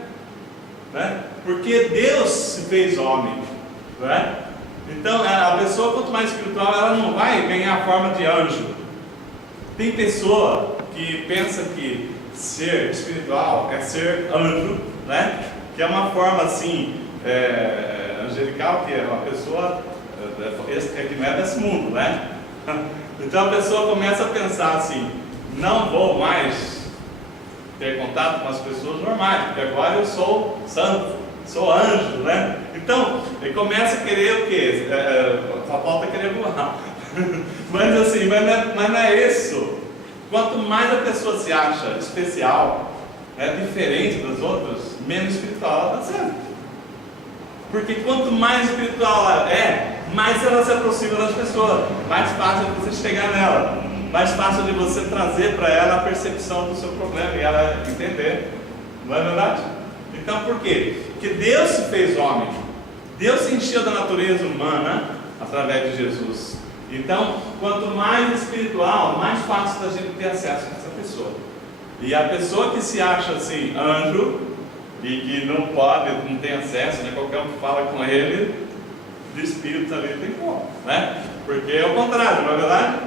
né? Porque Deus se fez homem, não é? Então a pessoa, quanto mais espiritual, ela não vai ganhar a forma de anjo. Tem pessoa que pensa que ser espiritual é ser anjo, né? Que é uma forma assim, angelical, que é uma pessoa que não é desse mundo, né? Então a pessoa começa a pensar assim, não vou mais ter contato com as pessoas normais, porque agora eu sou santo, sou anjo, né? Então ele começa a querer o quê? Só falta querer voar. Mas assim, mas não é isso. Quanto mais a pessoa se acha especial, diferente das outras, menos espiritual ela está sendo. Porque quanto mais espiritual ela é, mais ela se aproxima das pessoas, mais fácil de você chegar nela, mais fácil de você trazer para ela a percepção do seu problema e ela entender. Não é verdade? Então por quê? Porque Deus se fez homem, Deus se encheu da natureza humana através de Jesus. Então, quanto mais espiritual, mais fácil da gente ter acesso a essa pessoa. E a pessoa que se acha assim, anjo, e que não pode, não tem acesso, né? Qualquer um que fala com ele, de espírito ali tem como, né? Porque é o contrário, não é verdade?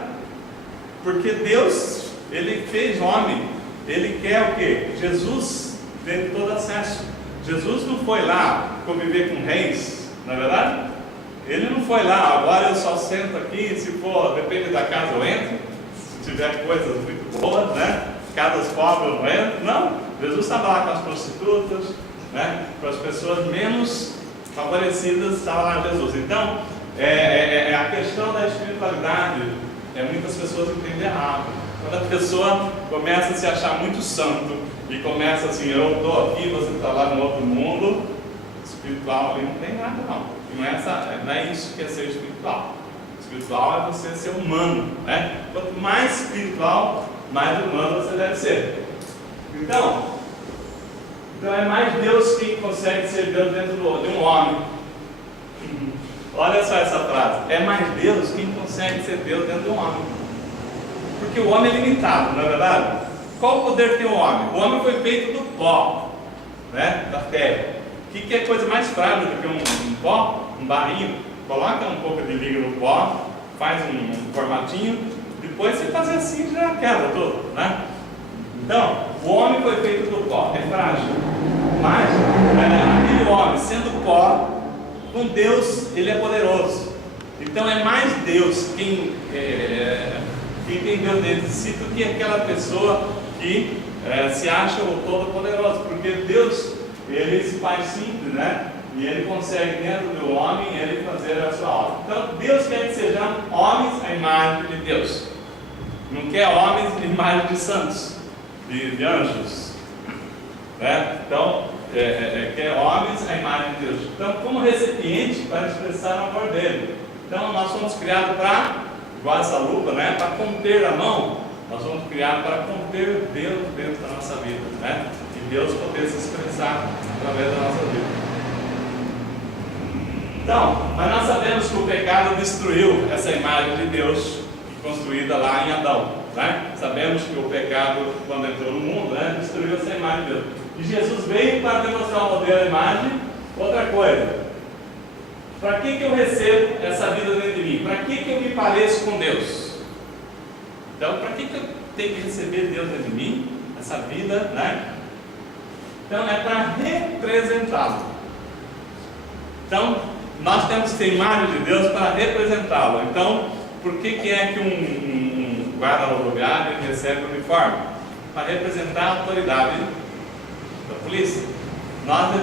Porque Deus, Ele fez homem, Ele quer o quê? Jesus tem todo acesso. Jesus não foi lá conviver com reis, não é verdade? Ele não foi lá, agora eu só sento aqui, se for, depende da casa eu entro, se tiver coisas muito boas, né? Casas pobres eu não entro. Não, Jesus estava lá com as prostitutas, né? Com as pessoas menos favorecidas, estava lá Jesus. Então, a questão da espiritualidade, muitas pessoas entendem errado. Quando a pessoa começa a se achar muito santo e começa assim, eu estou aqui, você está lá no outro mundo, espiritual ali não tem nada não. Não é isso que é ser espiritual. Espiritual é você ser humano, né? Quanto mais espiritual, mais humano você deve ser. Então é mais Deus quem consegue ser Deus dentro de um homem. Olha só essa frase: é mais Deus quem consegue ser Deus dentro de um homem. Porque o homem é limitado, não é verdade? Qual o poder tem o homem? O homem foi feito do pó, né? Da terra. O que é coisa mais frágil do que um pó? Um barrinho. Coloca um pouco de liga no pó, faz um formatinho, depois você faz assim já quebra tudo, né? Então, o homem foi feito do pó, é frágil. Mas aquele homem, sendo pó, com Deus ele é poderoso. Então é mais Deus quem tem Deus dentro de si do que aquela pessoa que se acha o todo-poderoso. Porque Deus, ele se faz simples, né? E ele consegue dentro do homem ele fazer a sua obra. Então Deus quer que sejamos homens à imagem de Deus. Não quer homens à imagem de santos, de anjos, né? Então quer homens à imagem de Deus. Então, como recipiente para expressar o amor dele. Então nós somos criados para, igual essa lupa, né? Para conter a mão. Nós somos criados para conter Deus dentro da nossa vida, né? E Deus poder se expressar através da nossa vida. Então, mas nós sabemos que o pecado destruiu essa imagem de Deus construída lá em Adão, né? Sabemos que o pecado, quando entrou no mundo, né, destruiu essa imagem de Deus. E Jesus veio para demonstrar o poder da imagem. Outra coisa, para que eu recebo essa vida dentro de mim? Para que eu me pareço com Deus? Então, para que eu tenho que receber Deus dentro de mim? Essa vida, né? Então, é para representá-lo. Então, nós temos que ter a imagem de Deus para representá-lo. Então, por que é que um guarda rodoviário recebe o uniforme? Para representar a autoridade da polícia. Nós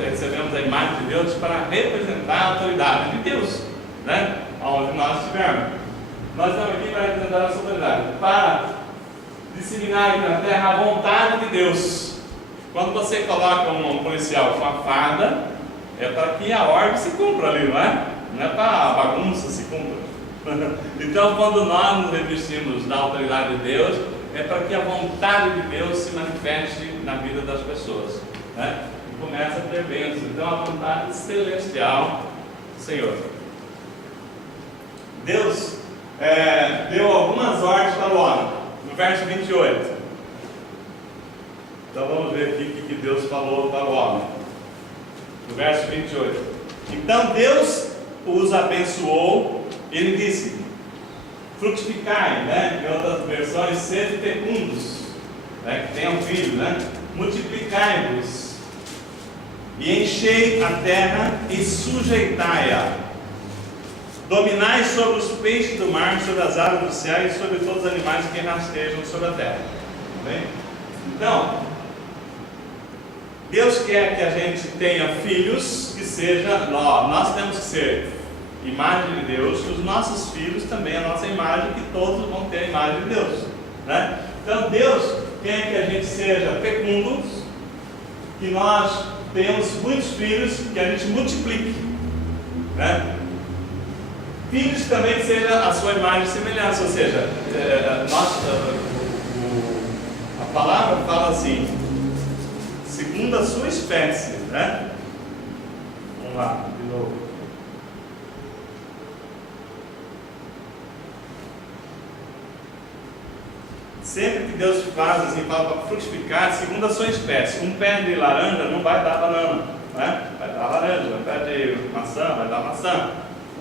recebemos a imagem de Deus para representar a autoridade de Deus, né? Onde nós estivermos. Nós estamos aqui para representar a nossa autoridade, para disseminar aqui na terra a vontade de Deus. Quando você coloca um policial com a farda, é para que a ordem se cumpra ali, não é? Não é para a bagunça se cumpra. Então, quando nós nos revestimos da autoridade de Deus, é para que a vontade de Deus se manifeste na vida das pessoas, né? E começa a ter bênçãos. Então, a vontade celestial do Senhor. Deus deu algumas ordens para o homem, no verso 28. Então, vamos ver aqui o que Deus falou para o homem. No verso 28. Então Deus os abençoou, ele disse: frutificai, né? Em outras versões, sede fecundos, né? Que tenham filhos, né? Multiplicai-vos e enchei a terra e sujeitai-a. Dominai sobre os peixes do mar, sobre as aves do céu e sobre todos os animais que rastejam sobre a terra. Bem? Então, Deus quer que a gente tenha filhos que seja nós temos que ser imagem de Deus, que os nossos filhos também, a nossa imagem, que todos vão ter a imagem de Deus, né? Então Deus quer que a gente seja fecundos, que nós tenhamos muitos filhos, que a gente multiplique, né? Filhos também que seja a sua imagem e semelhança, ou seja, a palavra fala assim, segundo a sua espécie, né? Vamos lá, de novo. Sempre que Deus faz assim, fala para frutificar, segundo a sua espécie. Um pé de laranja não vai dar banana, né? Vai dar laranja. Um pé de maçã vai dar maçã.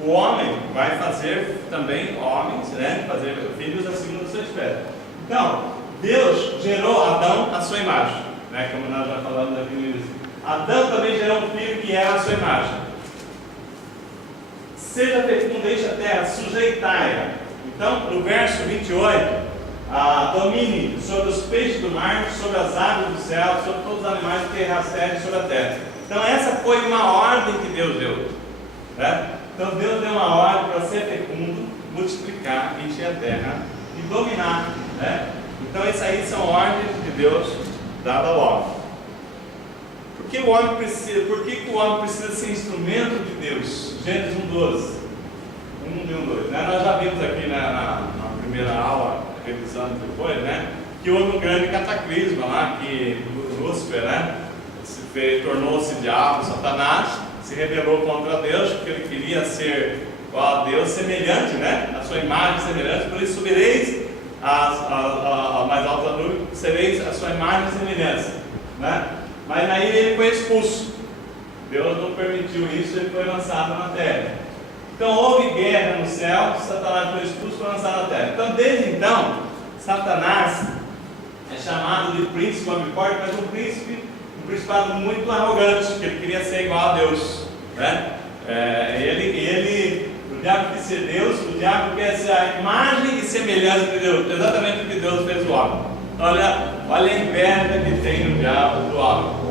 O homem vai fazer também homens, né? Fazer filhos segundo a sua espécie. Então, Deus gerou Adão à sua imagem, né? Como nós já falamos aqui no início. Adão também gerou um filho que era a sua imagem. seja fecundo, enche a terra, sujeitai-a. Então, no verso 28, domine sobre os peixes do mar, sobre as aves do céu, sobre todos os animais que rastejam sobre a terra. Então, essa foi uma ordem que Deus deu, né? Então, Deus deu uma ordem para ser fecundo, multiplicar, encher a terra e dominar, né? Então, essas aí são ordens de Deus dadas ao homem. Por que o homem precisa ser instrumento de Deus? Gênesis 1:12. 1:12, né? Nós já vimos aqui na primeira aula, revisando depois, né? Que houve um grande cataclisma lá, que Lúcifer, né? Tornou-se diabo, Satanás, se rebelou contra Deus, porque ele queria ser igual a Deus, semelhante, né? A sua imagem semelhante, por isso subireis a mais alta nuvem, sereis a sua imagem e semelhança, né? Mas aí ele foi expulso. Deus não permitiu isso, ele foi lançado na terra. Então houve guerra no céu, Satanás foi expulso e foi lançado na terra. Então desde então, Satanás é chamado de príncipe omnipotente, mas um principado muito arrogante, porque ele queria ser igual a Deus, né? O diabo quis ser Deus, o diabo quer ser a imagem e semelhança de Deus, exatamente o que Deus fez o homem. Olha a inveja que tem no diabo do homem.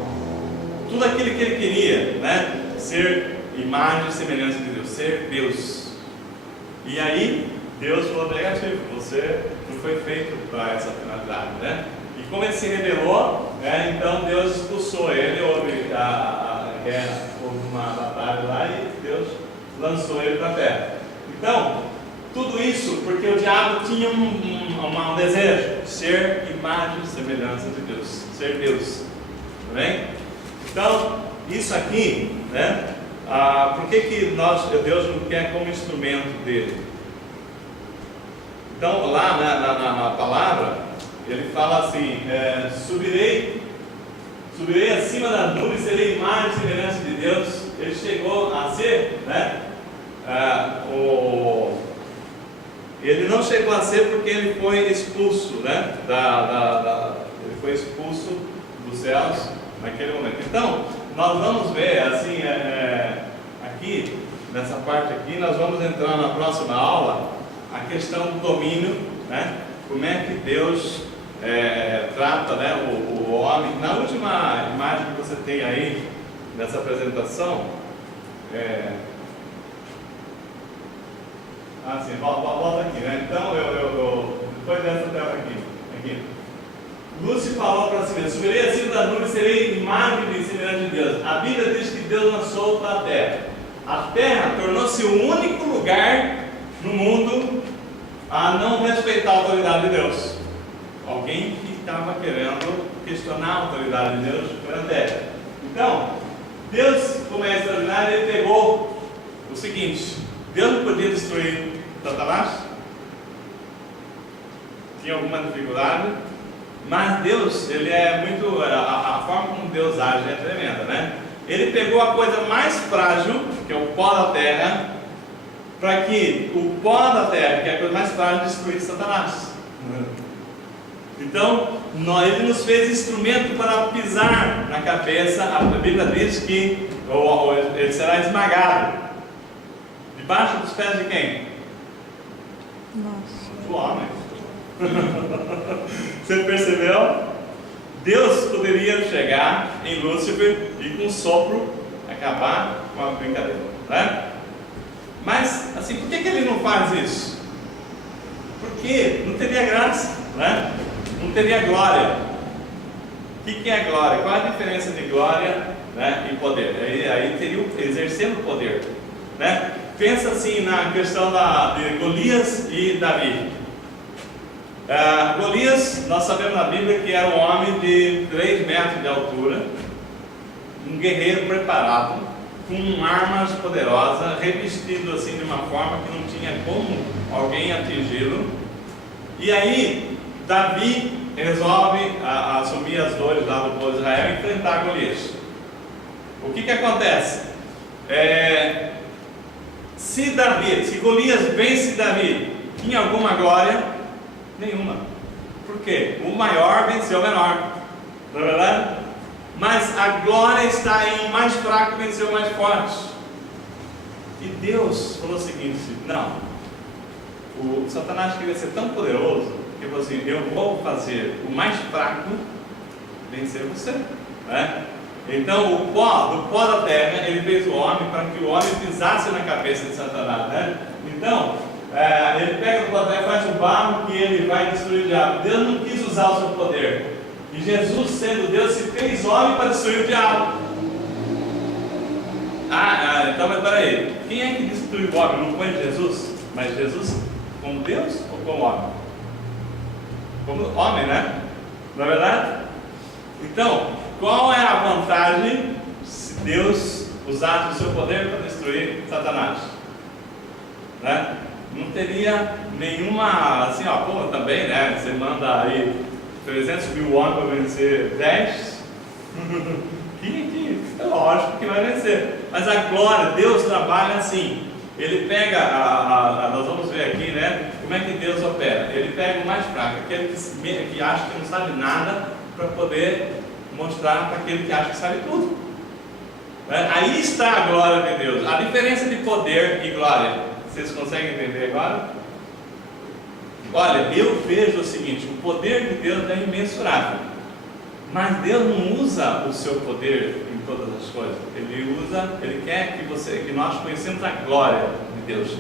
Tudo aquilo que ele queria, né? Ser imagem e semelhança de Deus, ser Deus. E aí, Deus falou negativo, você não foi feito para essa finalidade, né? E como ele se rebelou, né, então Deus expulsou ele, houve a guerra, houve uma batalha lá e Deus lançou ele para a terra. Então, tudo isso porque o diabo tinha um desejo, ser imagem e semelhança de Deus, ser Deus. Tá bem? Então, isso aqui, né? Por que Deus não quer como instrumento dele? Então, lá na palavra, ele fala assim: subirei acima das nuvens, serei imagem e semelhança de Deus. Ele chegou a ser, né? Ele não chegou a ser porque ele foi expulso, né? Ele foi expulso dos céus naquele momento. Então, nós vamos ver assim, aqui, nessa parte aqui, nós vamos entrar na próxima aula, a questão do domínio, né? Como é que Deus trata, né, o homem. Na última imagem que você tem aí, nessa apresentação, sim, volta aqui, né? Então, depois dessa tela aqui. Lúcio falou para si mesmo: subirei acima das nuvens, serei imagem e semelhança de Deus. A Bíblia diz que Deus lançou para a terra. A terra tornou-se o único lugar no mundo a não respeitar a autoridade de Deus. Alguém que estava querendo questionar a autoridade de Deus foi a terra. Então, Deus, como é extraordinário, ele pegou o seguinte: Deus não podia destruir Satanás, tinha alguma dificuldade, mas Deus, ele é muito, a forma como Deus age é tremenda, né? Ele pegou a coisa mais frágil, que é o pó da terra, para que o pó da terra, que é a coisa mais frágil, destruísse Satanás. Então, ele nos fez instrumento para pisar na cabeça. A Bíblia diz que ele será esmagado debaixo dos pés de quem? Nossa. Do homem. Você percebeu? Deus poderia chegar em Lúcifer e com um sopro acabar com a brincadeira, né? Mas, assim, por que ele não faz isso? Porque não teria graça, né? Não teria glória. O que é glória? Qual a diferença de glória, né, e poder? Aí teria exercendo o poder, né? Pensa assim na questão de Golias e Davi. Golias, nós sabemos na Bíblia que era um homem de 3 metros de altura, um guerreiro preparado, com armas poderosas, revestido assim de uma forma que não tinha como alguém atingi-lo. E aí Davi resolve assumir as dores lá do povo de Israel e enfrentar Golias. O que acontece? Se Golias vence Davi, tinha alguma glória? Nenhuma. Por quê? O maior venceu o menor, não é verdade? Mas a glória está em o mais fraco vencer o mais forte. E Deus falou o seguinte: não, o Satanás queria ser tão poderoso que ele falou assim: eu vou fazer o mais fraco vencer você, né? Então, do pó da terra, ele fez o homem para que o homem pisasse na cabeça de Satanás, né? Então, ele pega o pó da terra, faz o barro que ele vai destruir o diabo. Deus não quis usar o seu poder. E Jesus, sendo Deus, se fez homem para destruir o diabo. Então, mas peraí, quem é que destruiu o homem? Não foi Jesus? Mas Jesus como Deus ou como homem? Como homem, né? Não é verdade? Então, qual é a vantagem se Deus usasse o seu poder para destruir Satanás? Né? Não teria nenhuma, assim, também, né? Você manda aí 300 mil homens para vencer 10, que é lógico que vai vencer. Mas a glória, Deus trabalha assim. Ele pega, nós vamos ver aqui, né? Como é que Deus opera. Ele pega o mais fraco, aquele que acha que não sabe nada, para poder mostrar para aquele que acha que sabe tudo. Aí está a glória de Deus. A diferença de poder e glória, vocês conseguem entender agora? Olha, eu vejo o seguinte: o poder de Deus é imensurável, mas Deus não usa o seu poder em todas as coisas. Ele quer que nós conhecemos a glória de Deus.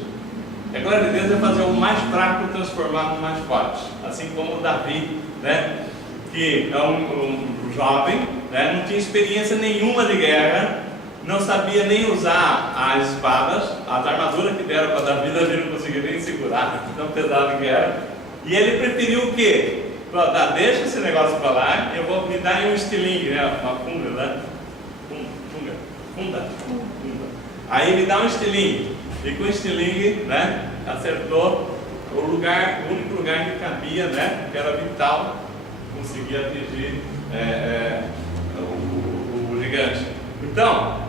A glória de Deus é fazer o mais fraco transformar no mais forte, assim como Davi, né? Que é um jovem, né? Não tinha experiência nenhuma de guerra, não sabia nem usar as espadas, as armaduras que deram para Davi, Davi não conseguia nem segurar, tão pesado que era. E ele preferiu o quê? Deixa esse negócio para lá, eu vou me dar um estilingue, né? Uma funda, né? Funda. Aí me dá um estilingue, e com o estilingue, né? Acertou o único lugar que cabia, né? Que era vital, conseguia atingir o gigante. Então,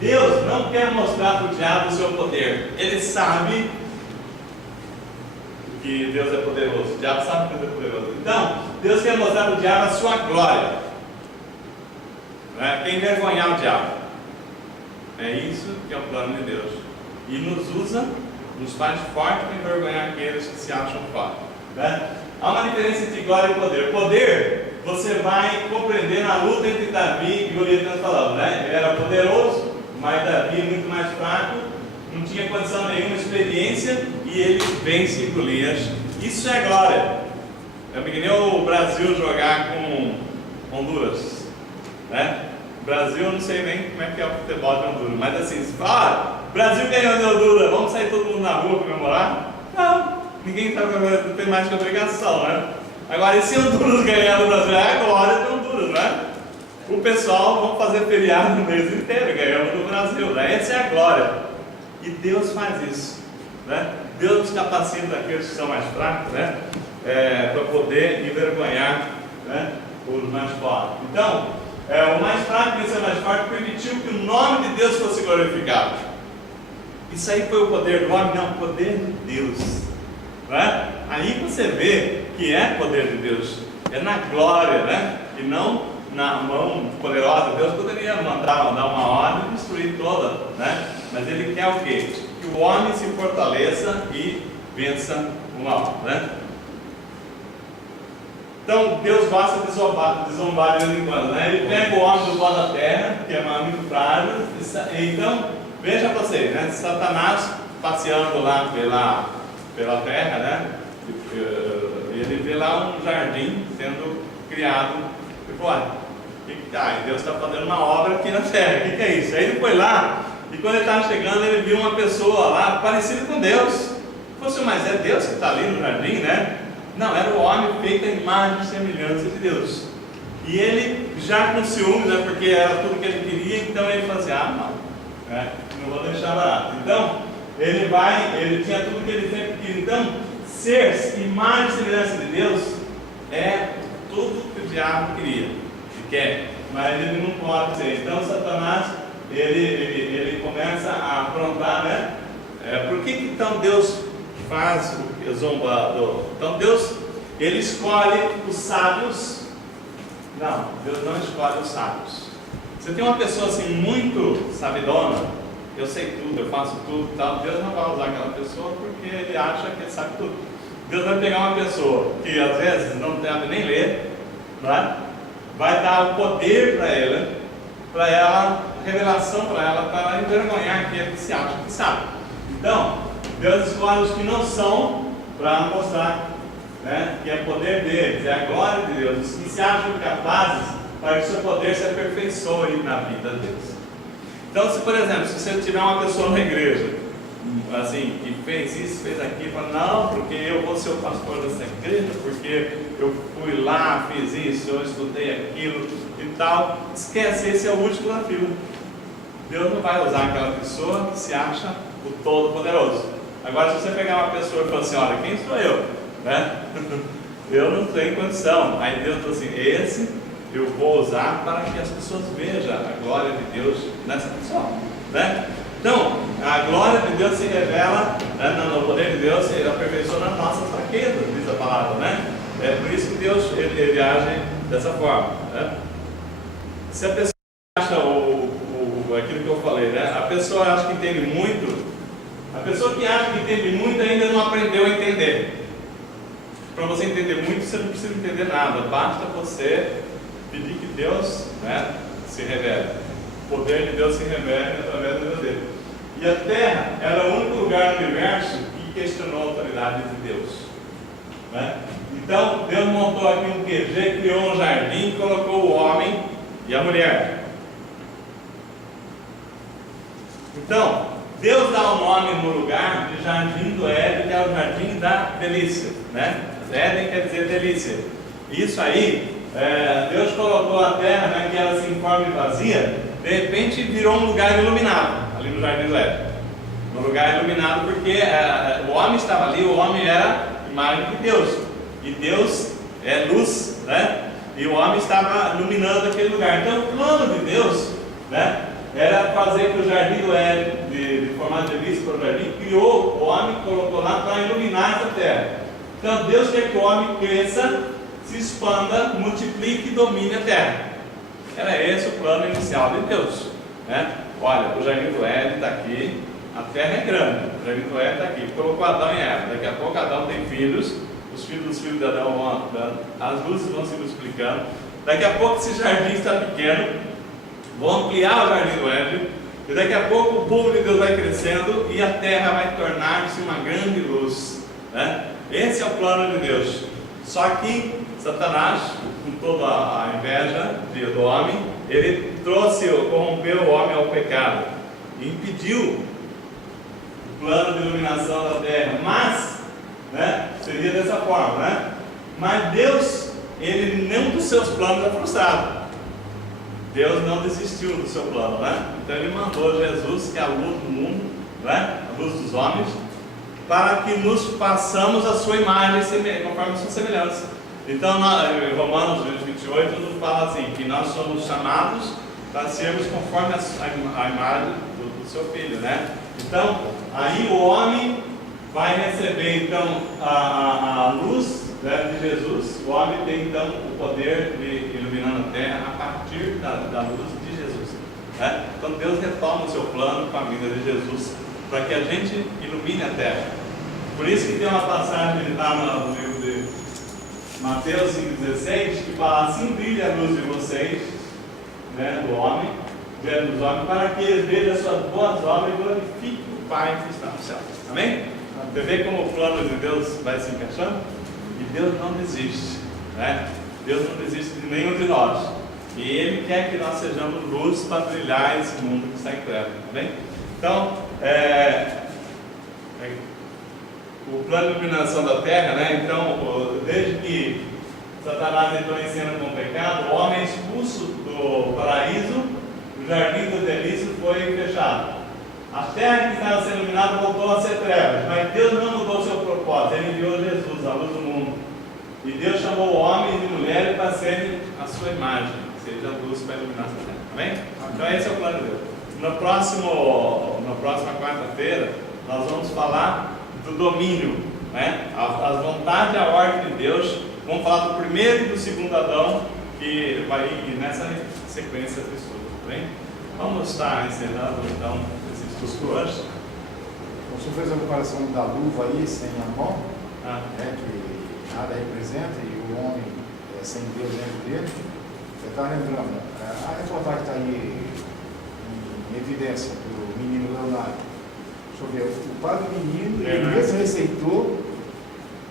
Deus não quer mostrar para o diabo o seu poder. Ele sabe que Deus é poderoso. O diabo sabe que Deus é poderoso. Então, Deus quer mostrar para o diabo a sua glória. Quer envergonhar o diabo. É isso que é o plano de Deus. E nos usa, nos faz fortes para envergonhar aqueles que se acham fortes. Né? Há uma diferença entre glória e poder. Poder, você vai compreender na luta entre Davi e Golias que nós falamos, né? Ele era poderoso, mas Davi é muito mais fraco, não tinha condição nenhuma, experiência, e ele vence Golias. Isso é glória. É que nem o Brasil jogar com Honduras, né? Brasil, eu não sei nem como é que é o futebol de Honduras, mas assim, se fala, Brasil ganhou de Honduras, vamos sair todo mundo na rua comemorar? Não, ninguém tem mais que obrigação, né? Agora, e se Honduras ganhar no Brasil? É a glória de Honduras, né? O pessoal, vamos fazer feriado no mês inteiro, ganhamos do Brasil, né? Essa é a glória. E Deus faz isso, né? Deus nos capacita aqueles que são mais fracos, né? Para poder envergonhar, né? Os mais fortes. Então, o mais fraco que ser mais forte permitiu que o nome de Deus fosse glorificado. Isso aí foi o poder do homem? Não, o poder de Deus, né? Aí você vê que é poder de Deus, é na glória, né? E não na mão poderosa. Deus poderia dar uma ordem e destruir toda, né? Mas Ele quer o quê? Que o homem se fortaleça e vença o mal, né? Então, Deus gosta de zombar de vez em quando, né? Ele pega o homem do pó da terra, que é muito frágil. Então, veja vocês, né? Satanás passeando lá pela terra, né? Ele vê lá um jardim sendo criado. Ele falou: Deus está fazendo uma obra aqui na terra, o que é isso? Aí ele foi lá, e quando ele estava chegando, ele viu uma pessoa lá parecida com Deus. Ele falou: mas é Deus que está ali no jardim, né? Não, era o homem feito à imagem e semelhança de Deus. E ele, já com ciúmes, né, porque era tudo que ele queria, então ele falou assim: não vou deixar barato. Então, ele tinha tudo que ele sempre queria. Então, ser imagem e semelhança de Deus é tudo que o diabo queria e quer, mas ele não pode ser. Então, Satanás, ele começa a aprontar, né? Por que então Deus faz o zombador? Então Deus, Ele escolhe os sábios. Não, Deus não escolhe os sábios. Você tem uma pessoa assim muito sabidona, eu sei tudo, eu faço tudo e tal. Deus não vai usar aquela pessoa porque ele acha que ele sabe tudo. Deus vai pegar uma pessoa que às vezes não deve nem ler, não é? Vai dar o poder para ela, revelação para ela envergonhar aquele que se acha que sabe. Então, Deus escolhe os que não são para mostrar, né, que é poder deles, é a glória de Deus, os que se acham capazes para que o seu poder se aperfeiçoe na vida deles. Então, se por exemplo, se você tiver uma pessoa na igreja, assim, que fez isso, fez aquilo, fala, não, porque eu vou ser o pastor dessa igreja, porque eu fui lá, fiz isso, eu estudei aquilo e tal, esquece, esse é o último desafio. Deus não vai usar aquela pessoa que se acha o Todo-Poderoso. Agora, se você pegar uma pessoa e falar assim, olha, quem sou eu? Né? Eu não tenho condição. Aí Deus falou assim, esse eu vou usar para que as pessoas vejam a glória de Deus nessa pessoa, né? Então, a glória de Deus se revela, né, no poder de Deus se aperfeiçoa nas nossas fraquezas, diz a palavra, né? É por isso que Deus ele age dessa forma, né? Se a pessoa acha aquilo que eu falei, né? A pessoa acha que entende muito, a pessoa que acha que entende muito ainda não aprendeu a entender. Para você entender muito, você não precisa entender nada, basta você pedir que Deus, né, se revele. O poder de Deus se revele através da vida dele. E a Terra era o único lugar no universo que questionou a autoridade de Deus, né? Então, Deus montou aqui um QG, criou um jardim, colocou o homem e a mulher. Então, Deus dá o nome no lugar de Jardim do Éden, que é o Jardim da Delícia, né? Éden quer dizer delícia. Isso aí, Deus colocou a terra naquela assim, forma vazia, de repente virou um lugar iluminado, ali no Jardim do Éden. Um lugar iluminado porque o homem estava ali, o homem era imagem de Deus. E Deus é luz, né? E o homem estava iluminando aquele lugar. Então o plano de Deus, né, era fazer que o Jardim do Éden, de formato de delícia para o jardim, criou o homem, colocou lá para iluminar essa terra. Então Deus quer que o homem cresça, se expanda, multiplique e domine a terra. Era esse o plano inicial de Deus, né? Olha, o Jardim do Éden está aqui, a terra é grande, o Jardim do Éden está aqui, colocou Adão e Eva. Daqui a pouco Adão tem filhos, os filhos dos filhos de Adão vão andando, as luzes vão se multiplicando. Daqui a pouco esse jardim está pequeno, vão ampliar o Jardim do Éden, e daqui a pouco o povo de Deus vai crescendo e a terra vai tornar-se uma grande luz, né? Esse é o plano de Deus. Só que Satanás, com toda a inveja do homem, ele corrompeu o homem ao pecado, e impediu o plano de iluminação da terra. Mas, né, seria dessa forma, né? Mas Deus, ele nenhum dos seus planos é frustrado. Deus não desistiu do seu plano, né? Então ele mandou Jesus, que é a luz do mundo, né? A luz dos homens, para que nos façamos a sua imagem, conforme a sua semelhança. Então, em Romanos 28, nos fala assim, que nós somos chamados para sermos conforme a imagem do seu Filho, né? Então, aí o homem vai receber, então, a luz, né, de Jesus. O homem tem, então, o poder de iluminar a terra a partir da luz de Jesus, né? Então, Deus retoma o seu plano com a vida de Jesus, para que a gente ilumine a terra. Por isso que tem uma passagem lá no livro de Mateus 5,16, que fala assim: brilha a luz de vocês, né, do homem, diante dos homens, para que eles vejam as suas boas obras e glorifiquem o Pai que está no céu. Amém? Você vê como o plano de Deus vai se encaixando? E Deus não desiste, né? Deus não desiste de nenhum de nós. E Ele quer que nós sejamos luz para brilhar esse mundo que está em trevas. Amém? Então, o plano de iluminação da terra, né? Então, desde que Satanás entrou em cena com o pecado, o homem é expulso do paraíso, o jardim do delícia foi fechado. A terra que estava sendo iluminada voltou a ser trevas, mas Deus não mudou o seu propósito, Ele enviou Jesus, a luz do mundo. E Deus chamou homens e mulheres para serem a sua imagem, seja a luz para iluminar essa terra. Amém? Então esse é o plano de Deus. Na próxima quarta-feira, nós vamos falar do domínio, né? As vontades e a ordem de Deus. Vamos falar do primeiro e do segundo Adão, que vai ir nessa sequência de estudo, tá bem? Vamos estar encerrando então esse estudo. Os cores. O senhor fez a comparação da luva aí, sem a mão, que nada representa, e o homem sem Deus dentro dele. Você está lembrando, a reportagem está aí em evidência do menino Leonardo. Deixa eu ver, o pai do menino, ele mesmo receitou,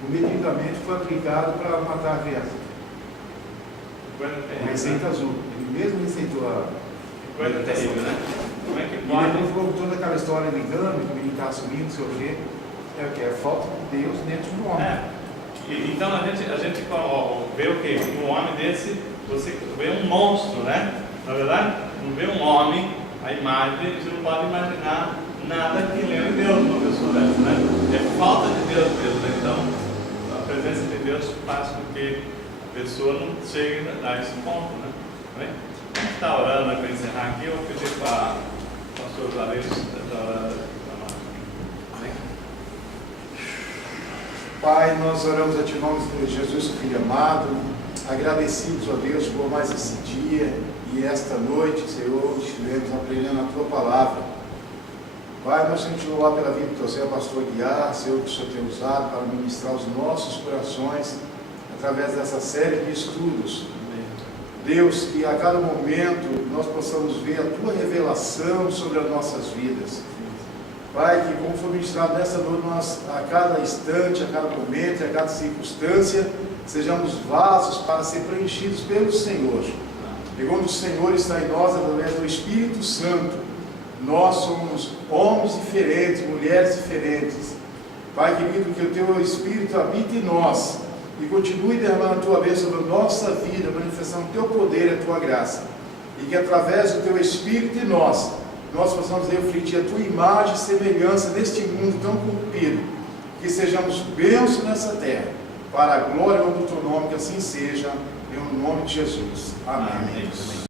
o medicamento foi aplicado para matar a criança. A receita azul. Ele mesmo receitou a. Coisa terrível, né? Como é que E pode? depois ficou toda aquela história ligando, que o menino está assumindo, não sei o quê. É o que? É falta de Deus dentro do homem. Então a gente vê o quê? Um homem desse, você vê um monstro, né? Na verdade, não vê um homem, a imagem, você não pode imaginar nada que lembre Deus numa pessoa dessa, né? É falta de Deus mesmo, né? Então, a presença de Deus faz com que a pessoa não chegue a esse ponto, né? A gente está orando para encerrar aqui, eu vou pedir para o pastor Valério estar orando para nós. Amém? Pai, nós oramos a Ti em nome de Jesus, Filho amado, agradecidos a Deus por mais esse dia e esta noite, Senhor, estivemos aprendendo a Tua palavra. Pai, nós queremos te louvar pela vida do Teu servo, pastor Guiar, Senhor, que o Senhor tem usado para ministrar os nossos corações através dessa série de estudos. Deus, que a cada momento nós possamos ver a Tua revelação sobre as nossas vidas. Pai, que como foi ministrado nessa noite, nós a cada instante, a cada momento, a cada circunstância, sejamos vasos para ser preenchidos pelo Senhor. E quando o Senhor está em nós, através do Espírito Santo, nós somos homens diferentes, mulheres diferentes. Pai querido, que o Teu Espírito habite em nós e continue derramando a Tua bênção sobre a nossa vida, manifestando o Teu poder e a Tua graça. E que através do Teu Espírito em nós possamos refletir a Tua imagem e semelhança neste mundo tão corrompido. Que sejamos bênçãos nessa terra, para a glória do Teu nome, que assim seja, em nome de Jesus. Amém.